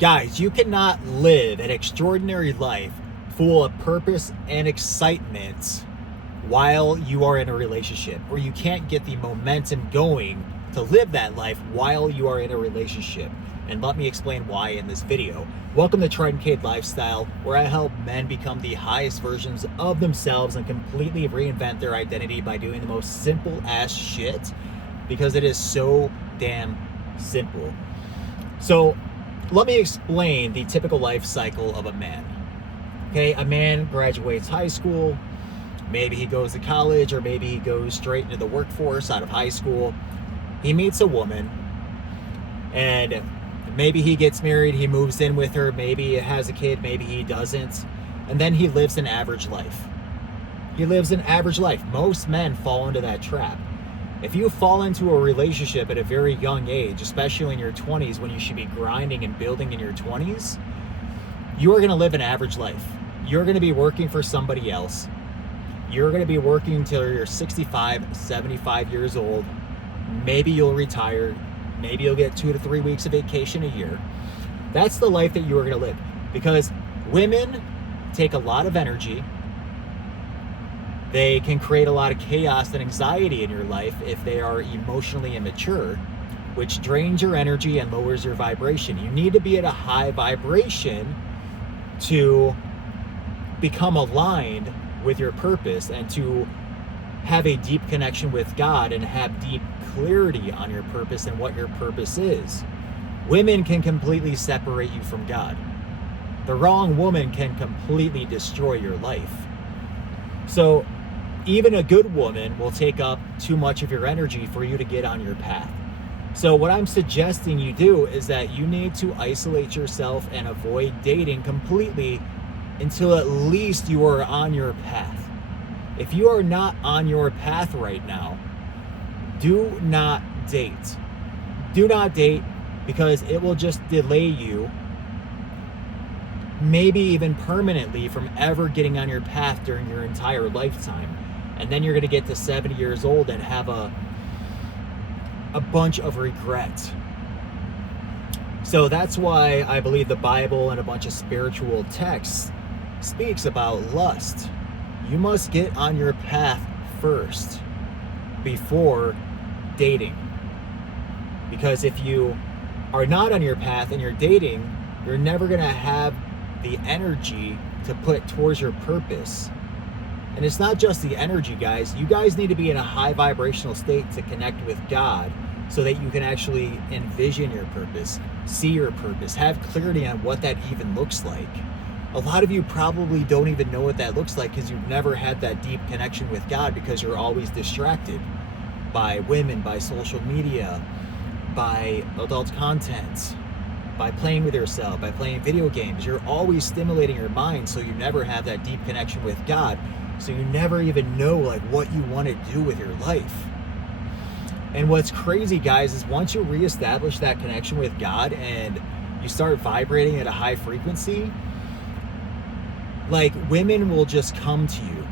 Guys, you cannot live an extraordinary life full of purpose and excitement while you are in a relationship, or you can't get the momentum going to live that life while you are in a relationship. And let me explain why in this video. Welcome to Triton Cade Lifestyle, where I help men become the highest versions of themselves and completely reinvent their identity by doing the most simple ass shit, because it is so damn simple. So let me explain the typical life cycle of a man. Okay, a man graduates high school, maybe he goes to college, or maybe he goes straight into the workforce out of high school. He meets a woman, and maybe he gets married, he moves in with her, maybe he has a kid, maybe he doesn't, and then he lives an average life. He lives an average life. Most men fall into that trap. If you fall into a relationship at a very young age, especially in your 20s when you should be grinding and building in your 20s, you are going to live an average life. You're going to be working for somebody else. You're going to be working until you're 65, 75 years old. Maybe you'll retire. Maybe you'll get 2 to 3 weeks of vacation a year. That's the life that you are going to live, because women take a lot of energy. They can create a lot of chaos and anxiety in your life if they are emotionally immature, which drains your energy and lowers your vibration. You need to be at a high vibration to become aligned with your purpose and to have a deep connection with God and have deep clarity on your purpose and what your purpose is. Women can completely separate you from God. The wrong woman can completely destroy your life. So even a good woman will take up too much of your energy for you to get on your path. So what I'm suggesting you do is that you need to isolate yourself and avoid dating completely until at least you are on your path. If you are not on your path right now, do not date. Do not date, because it will just delay you, maybe even permanently, from ever getting on your path during your entire lifetime. And then you're going to get to 70 years old and have a bunch of regret. So that's why I believe the Bible and a bunch of spiritual texts speaks about lust. You must get on your path first before dating. Because if you are not on your path and you're dating, you're never going to have the energy to put towards your purpose. And it's not just the energy, guys. You guys need to be in a high vibrational state to connect with God so that you can actually envision your purpose, see your purpose, have clarity on what that even looks like. A lot of you probably don't even know what that looks like because you've never had that deep connection with God, because you're always distracted by women, by social media, by adult content, by playing with yourself, by playing video games. You're always stimulating your mind, so you never have that deep connection with God. So you never even know like what you want to do with your life. And what's crazy, guys, is once you reestablish that connection with God and you start vibrating at a high frequency, like women will just come to you.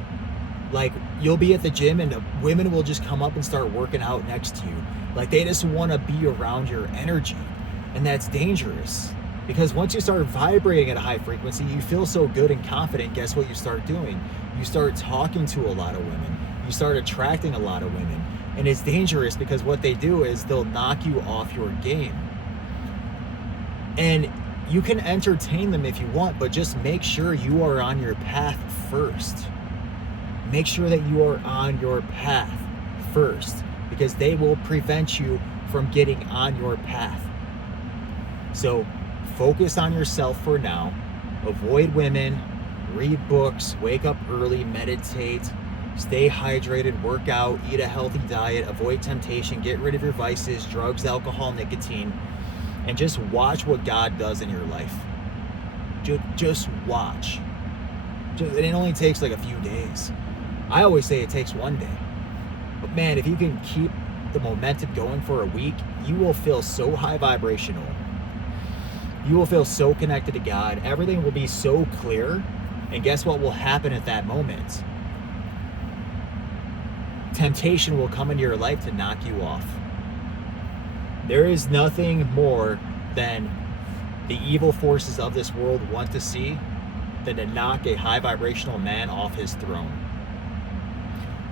Like you'll be at the gym and women will just come up and start working out next to you. Like they just want to be around your energy. And that's dangerous, because once you start vibrating at a high frequency, you feel so good and confident. Guess what you start doing? You start talking to a lot of women. You start attracting a lot of women. And it's dangerous, because what they do is they'll knock you off your game. And you can entertain them if you want, but just make sure you are on your path first. Make sure that you are on your path first, because they will prevent you from getting on your path. So focus on yourself for now. Avoid women, read books, wake up early, meditate, stay hydrated, work out, eat a healthy diet, avoid temptation, get rid of your vices, drugs, alcohol, nicotine, and just watch what God does in your life. Just watch. It only takes like a few days. I always say it takes one day. But man, if you can keep the momentum going for a week, you will feel so high vibrational. You will feel so connected to God. Everything will be so clear. And guess what will happen at that moment? Temptation will come into your life to knock you off. There is nothing more than the evil forces of this world want to see than to knock a high vibrational man off his throne.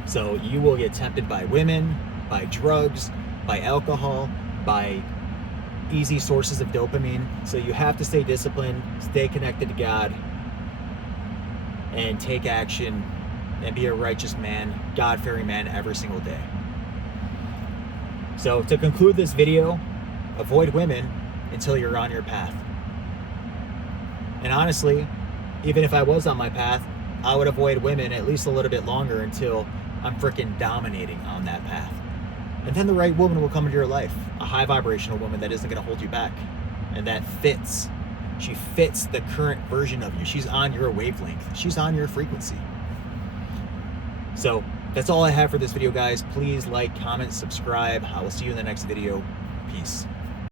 So you will get tempted by women, by drugs, by alcohol, by easy sources of dopamine. So you have to stay disciplined, stay connected to God, and take action and be a righteous man, God-fearing man every single day. So to conclude this video, avoid women until you're on your path. And honestly, even if I was on my path, I would avoid women at least a little bit longer until I'm freaking dominating on that path. And then the right woman will come into your life, a high vibrational woman that isn't going to hold you back and that fits. She fits the current version of you. She's on your wavelength. She's on your frequency. So that's all I have for this video, guys. Please like, comment, subscribe. I will see you in the next video. Peace.